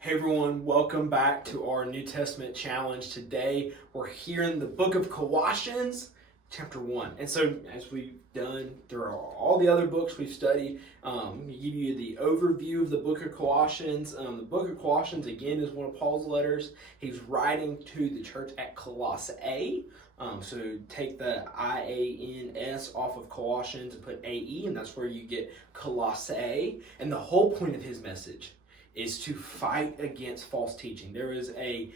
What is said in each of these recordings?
Hey everyone, welcome back to our New Testament challenge. Today we're here in the book of Colossians, chapter 1. And so, as we've done through all the other books we've studied, we give you the overview of the book of Colossians. The book of Colossians, again, is one of Paul's letters. He's writing to the church at Colossae. So take the IANS off of Colossians and put AE, and that's where you get Colossae. And the whole point of his message is to fight against false teaching. There is a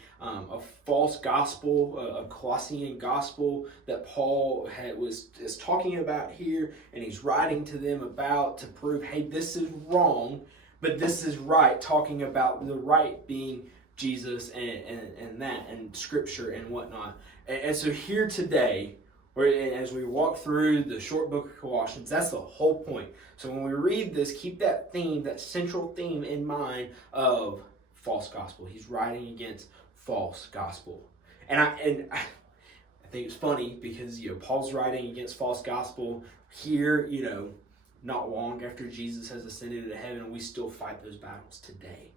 false gospel, a Colossian gospel that Paul is talking about here, and he's writing to them about to prove, hey, this is wrong, but this is right, talking about the right being Jesus and Scripture and whatnot. And so here today, as we walk through the short book of Colossians, that's the whole point. So when we read this, keep that theme, that central theme in mind of false gospel. He's writing against false gospel. And I think it's funny because, Paul's writing against false gospel here, not long after Jesus has ascended into heaven, and we still fight those battles today.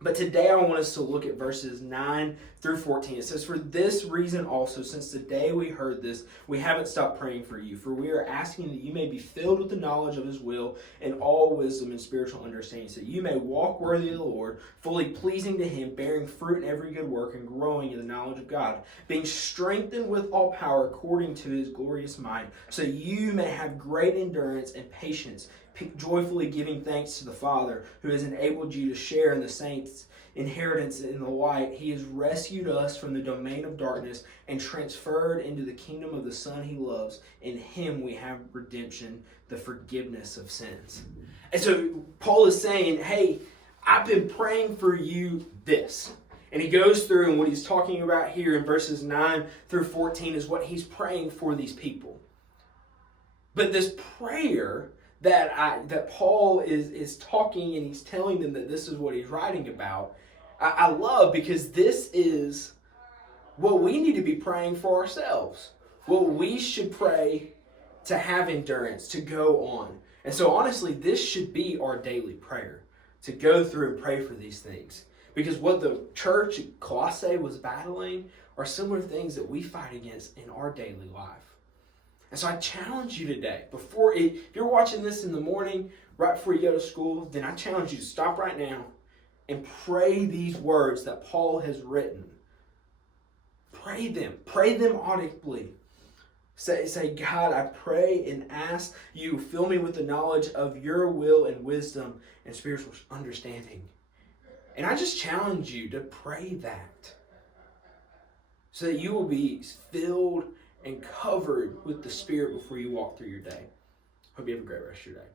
But today I want us to look at verses 9 through 14. It says, "For this reason also, since the day we heard this, we haven't stopped praying for you. For we are asking that you may be filled with the knowledge of His will and all wisdom and spiritual understanding, so that you may walk worthy of the Lord, fully pleasing to Him, bearing fruit in every good work and growing in the knowledge of God, being strengthened with all power according to His glorious might, so you may have great endurance and patience, joyfully giving thanks to the Father, who has enabled you to share in the saints' inheritance in the light. He has rescued us from the domain of darkness and transferred into the kingdom of the Son He loves. In Him we have redemption, the forgiveness of sins." And so Paul is saying, hey, I've been praying for you this. And he goes through, and what he's talking about here in verses 9 through 14 is what he's praying for these people. But this prayer that Paul is talking, and he's telling them that this is what he's writing about, I love, because this is what we need to be praying for ourselves. What we should pray to have endurance, to go on. And so honestly, this should be our daily prayer, to go through and pray for these things. Because what the church at Colossae was battling are similar things that we fight against in our daily life. And so I challenge you today, if you're watching this in the morning, right before you go to school, then I challenge you to stop right now and pray these words that Paul has written. Pray them audibly. Say, God, I pray and ask you, fill me with the knowledge of your will and wisdom and spiritual understanding. And I just challenge you to pray that, so that you will be filled and covered with the Spirit before you walk through your day. Hope you have a great rest of your day.